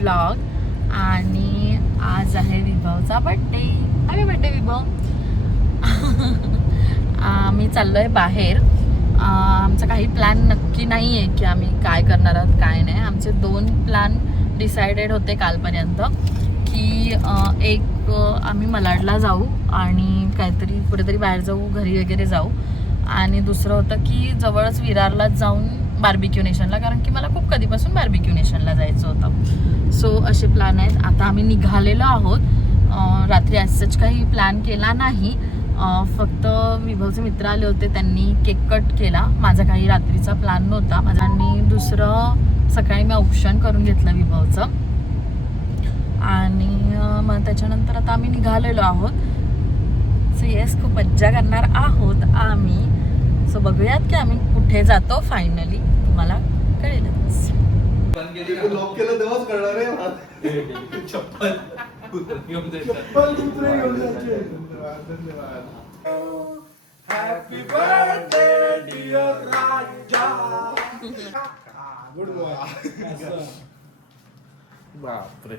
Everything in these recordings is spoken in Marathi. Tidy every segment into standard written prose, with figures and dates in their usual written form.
व्लॉग. आणि आज आहे विभवचा बड्डे. हॅपी बड्डे विभव. आम्ही चाललो आहे बाहेर. आमचा काही प्लॅन नक्की नाही आहे की आम्ही काय करणार आहोत काय नाही. आमचे 2 प्लॅन डिसाइडेड होते कालपर्यंत की एक आम्ही मलाडला जाऊ आणि काहीतरी कुठेतरी बाहेर जाऊ, घरी वगैरे जाऊ. आणि दुसरं होतं की जवळच विरारलाच जाऊन बार्बिक्यू नेशनला, कारण की मला खूप कधीपासून बार्बिक्यू नेशनला जायचं होतं. सो असे प्लॅन आहेत. आता आम्ही निघालेलो आहोत. रात्री असंच काही प्लॅन केला नाही. फक्त विभवचे मित्र आले होते, त्यांनी केक कट केला. माझा काही रात्रीचा प्लॅन नव्हता माझा. आणि दुसरं सकाळी मी औक्षण करून घेतलं विभवचं. आणि मग त्याच्यानंतर आता आम्ही निघालेलो आहोत. सो येस, खूप मज्जा करणार आहोत आम्ही. सो बघूयात की आम्ही कुठे जातो. फायनली तुम्हाला कळेलच. लॉक केलं तेव्हाच कळणार आहे. चप्पल घेऊन जायचं. Happy birthday dear Raja. Good morning. बापरे.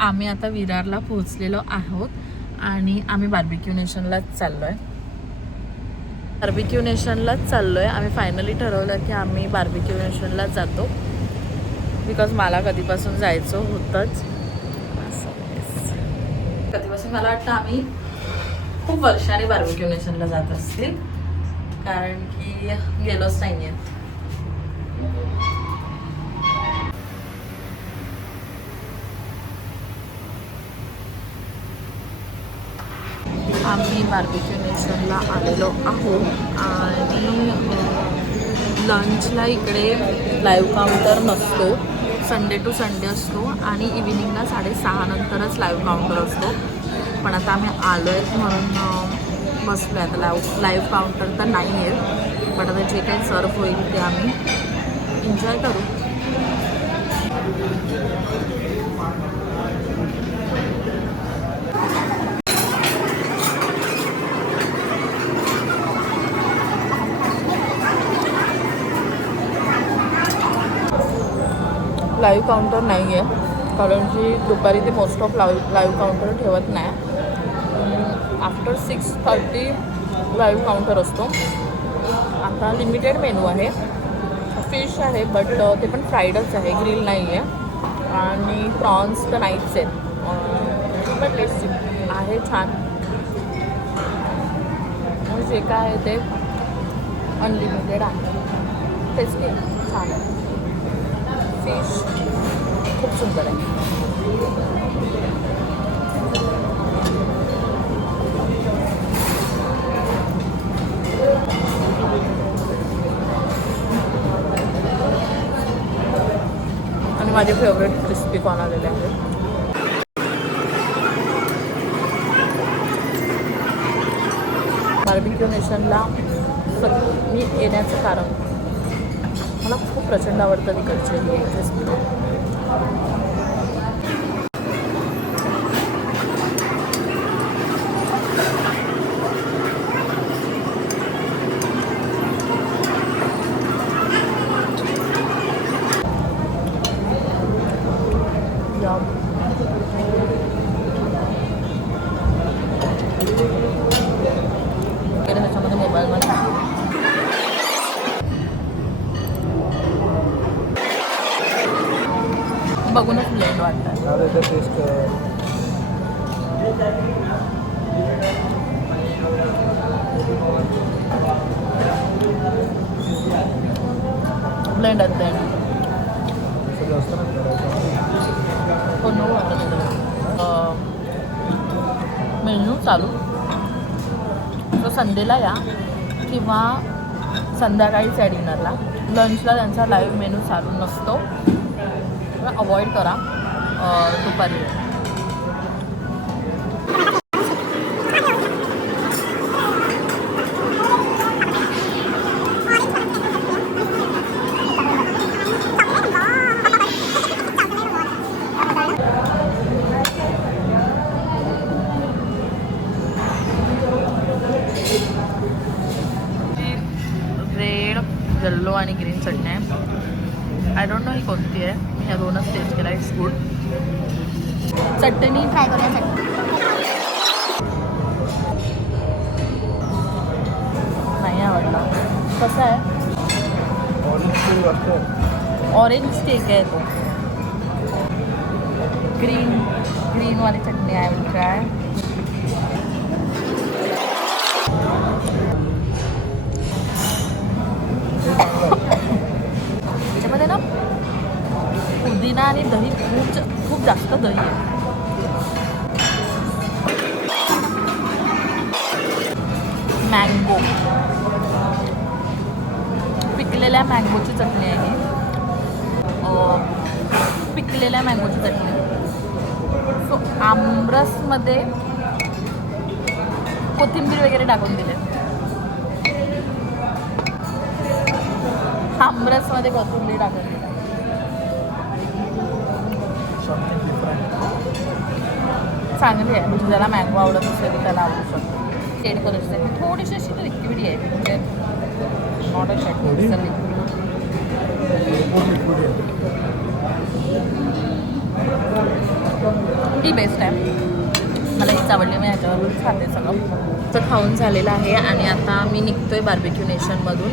आम्ही आता विरारला पोहोचलेलो आहोत आणि आम्ही बार्बिक्यू नेशनलाच चाललोय. बार्बिक्यू नेशनलाच चाललोय. आम्ही फायनली ठरवलं की आम्ही बार्बिक्यू नेशनलाच जातो, बिकॉज मला कधीपासून जायचं होतंच. कधीपासून मला वाटतं आम्ही खूप वर्षांनी बार्बिक्यू नेशनला जात असतील, कारण की गेलोच नाही आहेत. आम्ही बार्बिक्यू नेशनला आलेलो आहोत आणि लंचला इकडे लाईव्ह काउंटर नसतो. संडे टू संडे असतो आणि इव्हिनिंगला 6:30 नंतरच लाईव्ह काउंटर असतो. पण आता आम्ही आलो आहेत म्हणून बसलो आहे. आता लाईव्ह काउंटर तर नाही आहे, पण आता जे काही सर्व होईल ते आम्ही एन्जॉय करू. लाईव्ह काउंटर नाही आहे, कारण की दुपारी ते मोस्ट ऑफ लाईव्ह काउंटर ठेवत नाही. आफ्टर 6:30 लाईव्ह काउंटर असतो. आता लिमिटेड मेनू आहे. फिश आहे, बट ते पण फ्राईडच आहे, ग्रिल नाही आहे. आणि प्रॉन्स तर नाहीच आहेत, बट टेस्टी आहे, छान. जे काय आहे ते अनलिमिटेड आहे, टेस्टी आहे, छान आहे. फिश खूप सुंदर आहे. आणि माझे फेवरेट क्रिस्पी कॉर्न आलेले आहेत. बार्बिक्यू नेशनला मी येण्याचं कारण, मला खूप प्रचंड आवडतं तिकडचे हे क्रिस्पी. त्याच्यामध्ये मोबाईलमध्ये बघूनच ब्लेंड वाटतं. ब्लेंड आहेत ब्लेंड. मेन्यू चालू तो संडेला या किंवा संध्याकाळीच आहे डिनरला. लंचला त्यांचा लाईव्ह मेनू चालू नसतो, अवॉइड करा दुपारी. It's good. चटणी ट्राय करूया चटणी. नाही आवडला. कसा आहे? ऑरेंज केक आहे तो. ग्रीनवाली चटणी आय विल ट्राय. त्याच्यामध्ये ना पुदिना आणि दही खूप जास्त दही आहे. मँगो, पिकलेल्या मँगोची चटणी आहे ही. पिकलेल्या मँगोची चटणी. सो आमरसमध्ये कोथिंबीर वगैरे टाकून दिले. आमरसमध्ये कोथिंबीर टाकून दिले. चांगली आहे. म्हणजे ज्याला मँगो आवडत असेल तर त्याला आवडू शकतो. टेड करू शकते. थोडीशी अशी लिक्विडी आहे. म्हणजे not a chutney, he best आहे. मला हीच आवडली. मी ह्याच्यावरून खाते सगळं. तर खाऊन झालेलं आहे आणि आता मी निघतोय बार्बेक्यू नेशनमधून.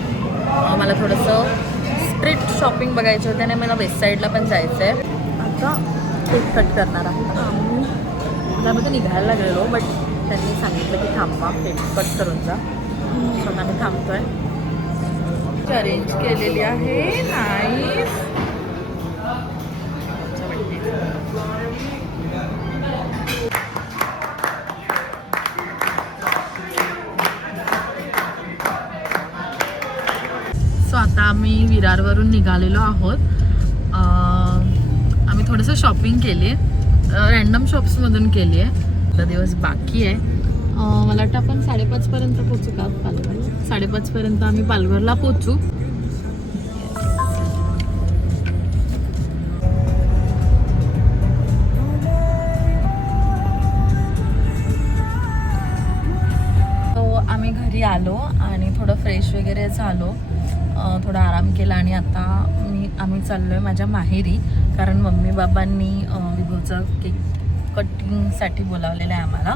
मला थोडंसं स्ट्रीट शॉपिंग बघायचं होतं आणि मला वेस्ट साईडला पण जायचं आहे. आता केक कट करणार आहे. आम्ही तर निघायला लागलेलो बट त्यांनी सांगितलं की थांबा, केक कट करून जा. सो आम्ही थांबतोय. अरेंज केलेली आहे. नाईस. सो आता आम्ही विरारवरून निघालेलो आहोत. आम्ही थोडंसं शॉपिंग केली आहे. रँडम शॉप्समधून केली आहे. आता दिवस बाकी आहे. मला वाटतं आपण 5:30पर्यंत पोचू का पालघर. 5:30पर्यंत आम्ही पालघरला पोचू. आम्ही घरी आलो आणि थोडं फ्रेश वगैरे झालो. थोडा आराम केला आणि आता आम्ही चाललो आहे माझ्या माहेरी. कारण मम्मी बाबांनी विभूचं केक कटिंगसाठी बोलावलेलं आहे आम्हाला.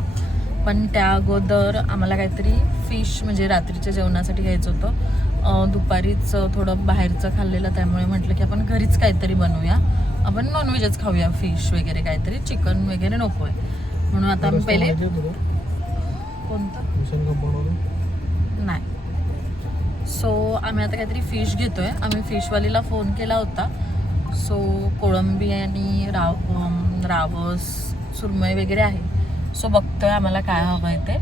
पण त्या अगोदर आम्हाला काहीतरी फिश म्हणजे रात्रीच्या जेवणासाठी घ्यायचं होतं. दुपारीच थोडं बाहेरचं खाल्लेलं, त्यामुळे म्हटलं की आपण घरीच काहीतरी बनवूया. आपण नॉनव्हेजच खाऊया, फिश वगैरे काहीतरी, चिकन वगैरे नको आहे. म्हणून आता आम्ही पहिले कोणतं नाही. सो आम्ही आता काहीतरी फिश घेतो आहे. आम्ही फिशवालीला फोन केला होता. सो कोळंबी आणि रावस, सुरमई वगैरे आहे. सो बघतोय आम्हाला काय हवं आहे ते.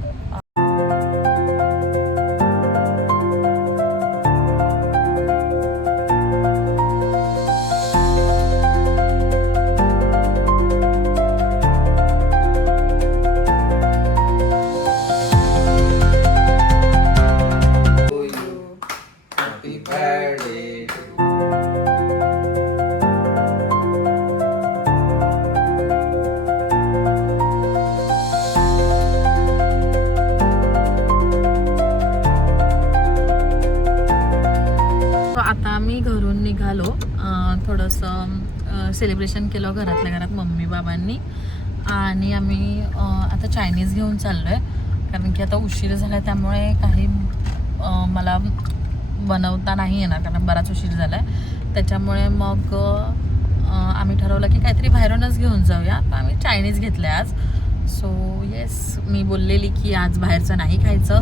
घरून निघालो. थोडंसं सेलिब्रेशन केलं घरातल्या घरात मम्मी बाबांनी. आणि आम्ही आता चायनीज घेऊन चाललो आहे. कारण की आता उशीर झाला, त्यामुळे काही मला बनवता नाही येणार, कारण बराच उशीर झाला आहे. त्याच्यामुळे मग आम्ही ठरवलं की काहीतरी बाहेरूनच घेऊन जाऊया. तर आम्ही चायनीज घेतलं आहे आज. सो येस, मी बोललेली की आज बाहेरचं नाही खायचं,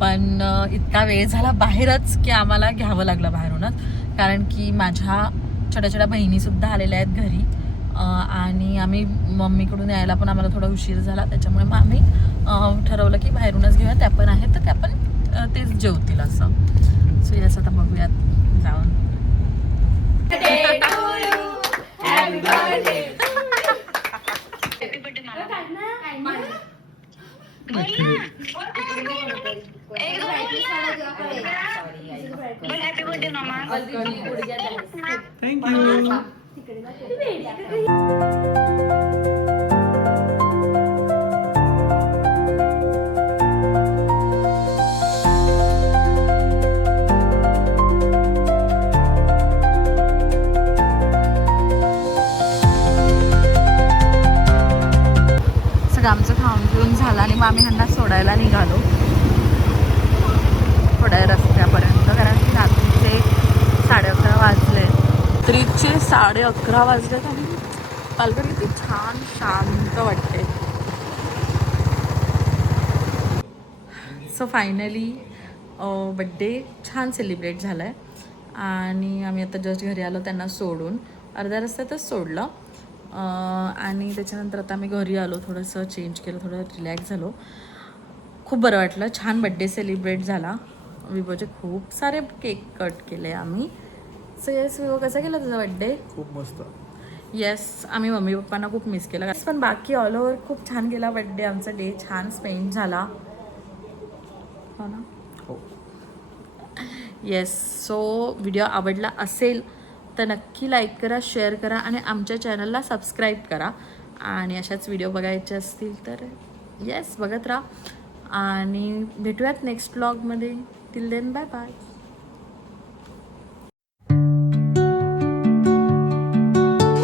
पण इतका वेळ झाला बाहेरच की आम्हाला घ्यावं लागलं बाहेरूनच. कारण की माझ्या छोट्या छोट्या बहिणीसुद्धा आलेल्या आहेत घरी. आणि आम्ही मम्मीकडून यायला पण आम्हाला थोडा उशीर झाला. त्याच्यामुळे मग आम्ही ठरवलं की बाहेरूनच घेऊया. त्या पण आहेत तर त्या पण तेच जेवतील असं. सो येस, आता बघूयात जाऊन. आमचं खाऊन पिऊन झालं आणि मग आम्ही ह्यांना सोडायला निघालो थोड्या रस्त्यापर्यंत, कारण की रात्रीचे 11:30 वाजले. रात्रीचे 11:30 वाजलेत आणि पालघर किती छान शांत वाटते. सो फायनली बड्डे छान सेलिब्रेट झाला आहे आणि आम्ही आता जस्ट घरी आलो त्यांना सोडून, अर्ध्या रस्त्यातच सोडलं. आणि त्याच्यानंतर आता आम्ही घरी आलो, थोडंसं चेंज केलं, थोडं रिलॅक्स झालो. खूप बरं वाटलं, छान बड्डे सेलिब्रेट झाला. विवोचे खूप सारे केक कट केले आम्ही. सो येस विवो, कसा केला तुझा बड्डे? खूप मस्त. येस, आम्ही मम्मी पप्पांना खूप मिस केलं, पण बाकी ऑल ओव्हर खूप छान गेला बड्डे. आमचा डे छान स्पेंड झाला, हो ना? हो. येस. सो व्हिडिओ आवडला असेल तर नक्की लाईक करा, शेअर करा आणि आमच्या चॅनलला सबस्क्राईब करा. आणि अशाच व्हिडिओ बघायचे असतील तर येस बघत राहा आणि भेटूयात नेक्स्ट व्लॉगमध्ये. Till then bye bye.